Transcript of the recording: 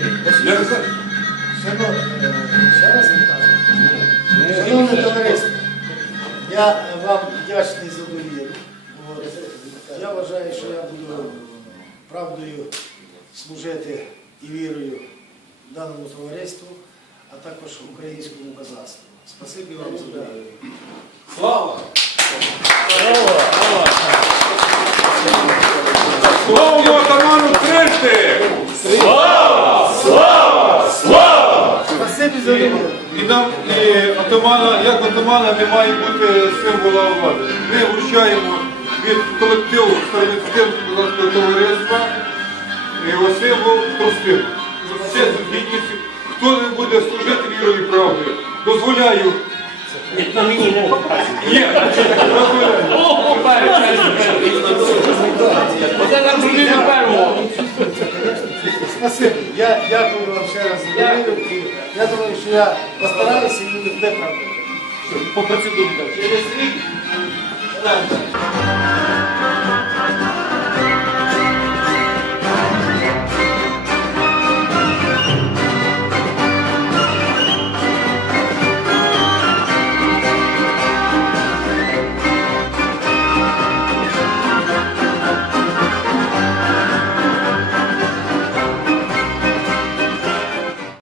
Е, ще раз не. Шановне товариство, я вам вдячний за довіру. Я вважаю, що я буду правдою служити і вірою даному товариству, а також українському козацтву. Спасибі вам за довіру. Слава! Слава Спасибі. І нам і атамана, як атамана не має бути символа влади. Ми вручаємо від колективу Старовицького товариства його символ простим. Все з гідністю. Хто не буде служити вірою і правдою, дозволяю. На мені не. Є, дозволяю. Оце нам. Спасибі. Я дякую вам ще раз за. І Я думаю, що я постараюся її виправдати. По процедурі. Через рік.